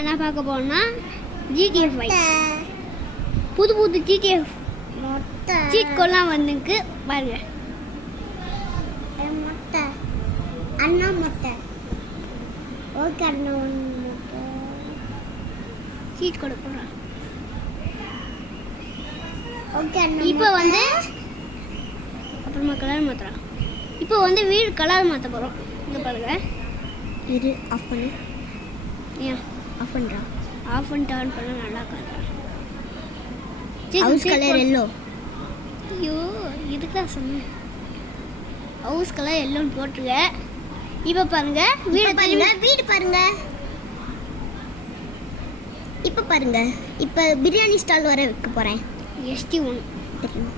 என்ன பார்க்க போறோம்னா ஜிடிஎஃப் புது புது ஜிடிஎஃப் சீட் கொல்லாம் வந்துருக்கு பாருங்க. முட்டை அண்ணா முட்டை ஓகே அண்ணா முட்டை சீட் கொடு போடுறேன். ஓகே அண்ணா இப்போ வந்து அப்புறமா கலர் மாற்றுறோம். இப்போ வந்து வீடு கலர் மாற்ற போகிறோம். இங்கே பாருங்க. இது ஆஃப் பண்ணு. ஏன் ஆஃப் பண்ணுறா? ஆஃப் அண்ட் டர்ன் பண்ண நல்லா காட்டுறேன். House colour yellow. ஐயோ இதுக்கு தான் சொன்னேன். ஹவுஸ் கலர் எல்லோன்னு போட்டுருங்க. இப்போ பாருங்க வீடு பாருங்க, வீடு பாருங்க. இப்போ பாருங்க, இப்போ பிரியாணி ஸ்டால் வர வைக்க போகிறேன். ST1 தெரியும்.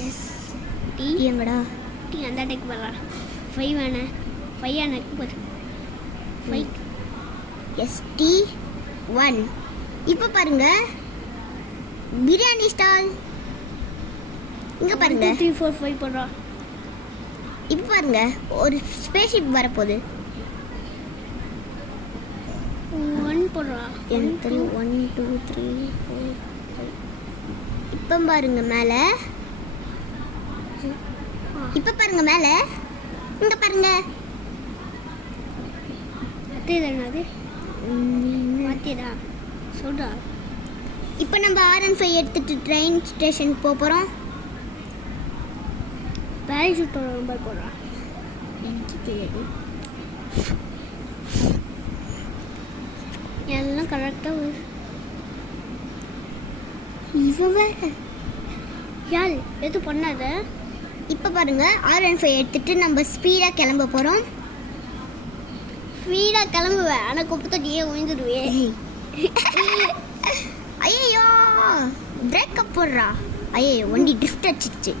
எஸ் டி எங்கடா டி அந்த டெக் வரலாம். 5 வேணேன். 5 எனக்கு போது 5 ST1. இப்போ பாருங்க பிரியாணி ஸ்டால் இங்க பாருங்க. 2 3 4 5 போடுறா. இப்போ பாருங்க ஒரு ஸ்பேஸ்ஷிப் வரப்போகுது. 1 போடுறா. எனக்கு தெரியும். 1 2 3 4 5. இப்போ பாருங்க மேலே. இப்போ பாருங்க மேலே. இங்க பாருங்க. அது என்னது மாத்திடா சொல்றா. இப்போ நம்ம R15 எடுத்துட்டு ட்ரெயின் ஸ்டேஷன் போகிறோம். பேராசூட்டோட நம்பர் போடுறா. எனக்கு தெரியாது. எல்லாம் கரெக்டாக வருது. இவன் வேற யார் எது பண்ணாத. இப்போ பாருங்க R15 எடுத்துட்டு நம்ம ஸ்பீடாக கிளம்ப போகிறோம். ஸ்பீடாக கிளம்புவேன். ஆனால் குப்பை தொட்டியே விழுந்துடுவே. ஐயோ பிரேக்கப் போடுறா. ஐயோ வண்டி ட்ரிஃப்ட் அடிச்சிடுச்சு.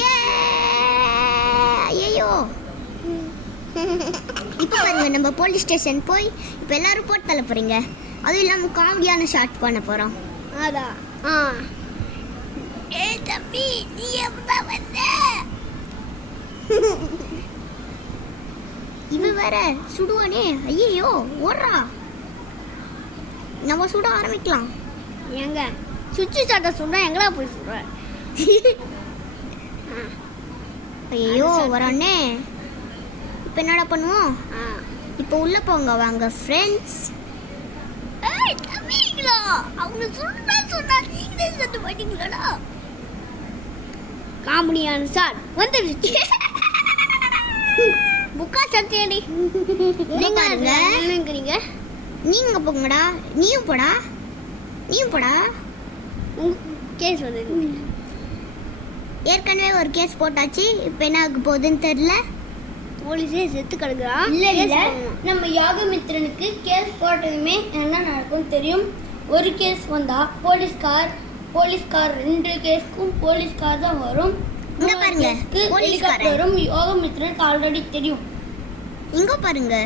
ஏ ஐயோ. இப்போ பாருங்க நம்ம போலீஸ் ஸ்டேஷன் போய் இப்போ எல்லாரும் போட்டு தள்ள போறீங்க. அதுவும் இல்லாமல் காமெடியான ஷாட் பண்ண போகிறோம். அதான் ஏ தம்பி நீ எப்போ வந்த. இவன் வேற சுடுவானே. ஐயோ ஓடுறா. நம்ம சுட ஆரம்பிக்கலாம். எங்க சுவிட்சு சாட்டை சொல்கிறேன். எங்கடா போய் சொல்கிறேன். ஐயோ வரானே. இப்போ என்னடா பண்ணுவோம்? இப்போ உள்ள போங்க வாங்க ஃப்ரெண்ட்ஸ். ஏய் தம்பிங்களா அவங்க சொன்னா நீங்களே சொல்ல மாட்டீங்களாடா. காமெடியான சார் வந்துடுச்சு. புக்கா சத்தியடி பாருங்க. என்னங்கிறீங்க? நீங்க போங்கடா. நீயும் போடா. நீயும் போடா. கேஸ் வந்து ஏற்கனவே ஒரு கேஸ் போட்டாச்சு. இப்போ என்ன ஆக போகுதுன்னு தெரியல. போலீஸே செத்து கிடக்குறா. இல்ல நம்ம யாகமித்ரனுக்கு கேஸ் போட்டதுமே என்ன நடக்கும் தெரியும். ஒரு கேஸ் வந்தா போலீஸ்கார் 2 கேஸ்க்கும் போலீஸ்கார் தான் வரும். இங்க பாருங்க போலீஸ்காரர் வரும். யாகமித்ரனுக்கு ஆல்ரெடி தெரியும். இங்க பாருங்க.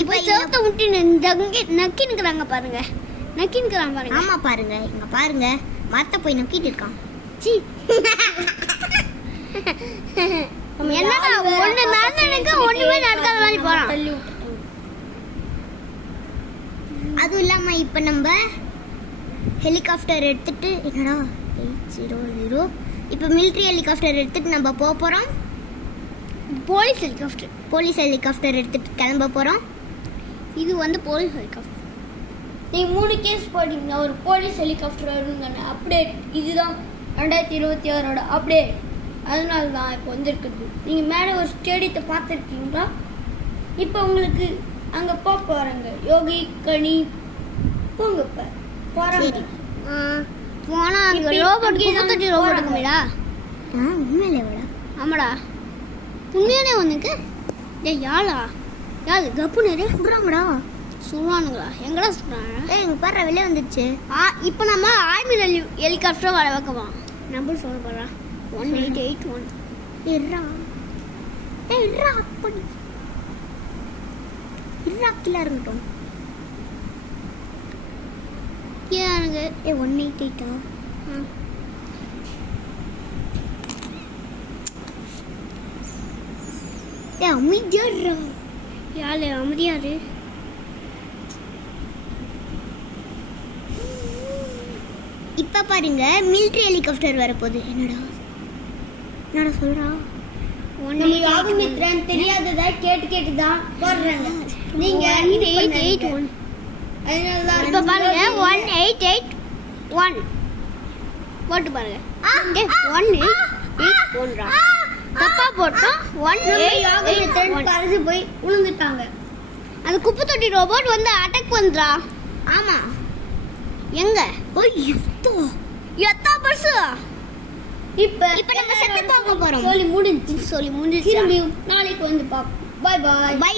இப்போ சேர்த்த விட்டு நக்கின்னுக்குறாங்க பாருங்க. நக்கின்னுக்குறாங்க பாருங்க. ஆமா பாருங்க. இங்க பாருங்க மரத்தை போய் நக்கிட்டு இருக்கான். சி என்னடா ஒண்ணு நடந்தனுக்கு ஒண்ணுமே நடக்காத மாதிரி போறான். அதுவும் இல்லாம இப்ப நம்ம ஹெலிகாப்டர் எடுத்துட்டு என்னடா 800 இப்போ மிலிட்டரி ஹெலிகாப்டர் எடுத்துட்டு நம்ம போறோம். போலீஸ் ஹெலிகாப்டர் எடுத்துட்டு கிளம்ப போறோம். இது வந்து போலீஸ் ஹெலிகாப்டர். நீங்க 3 கேஸ் போட்டீங்கன்னா ஒரு போலீஸ் ஹெலிகாப்டர் வருங்க. அப்டேட் இதுதான் 2026ஓட அப்டேட். அதனால தான் இப்போ வந்திருக்குது. நீங்கள் மேலே ஒரு ஸ்டேடியத்தை பார்த்துருக்கீங்களா? இப்போ உங்களுக்கு அங்கே போகிறாங்க. யோகி கனி போங்க. இப்போ போகிறாங்க. போனால் அங்கே ரோபோட் ரோபோட்டுக்குமேடா. உண்மையிலே விட ஆமாடா உண்மையானே ஒன்றுக்கு. யாழா யாரு கப்பு நிறைய சுடுறாங்கடா. சொல்லுவானுங்களா? எங்கடா சொல்கிறாங்க? இங்கே பாரு வெளியே வந்துடுச்சு. இப்போ நம்ம ஆர்மி ஹெலிகாப்டர் வர வைக்கலாம். நம்பர் சொல்ல போகிறேன் 1881. கீழே இருக்கட்டும். ஏங்க 188. அமைதியாடுறா. யாரு அமைதியாரு? இப்ப பாருங்க மிலிட்டரி ஹெலிகாப்டர் வரப்போகுது. என்னடா சொல்றா? நம்ம யாகமித்ரன் தெரியாததா கேட்டு தான் போடுறாங்க. நீங்க இது 1881. அதனால தான் இப்போ பாருங்க 1881 போட்டு பாருங்க. 1881 தப்பா போட்டோம். யாகமித்ரன் 1881. பறந்து போய் விழுந்துட்டாங்க. அந்த குப்பை தொட்டி ரோபோட் வந்து அட்டாக் பண்ணுறா. ஆமா. எங்க ஐயோ, எத்தா பர்சு இப்ப நம்ம செத்து போக போறோம். சொல்லி முடிஞ்சு சொல்லி முடிஞ்சிச்சு. திரும்பி நாளைக்கு வந்து பார்ப்போம். பாய் பாய். பை.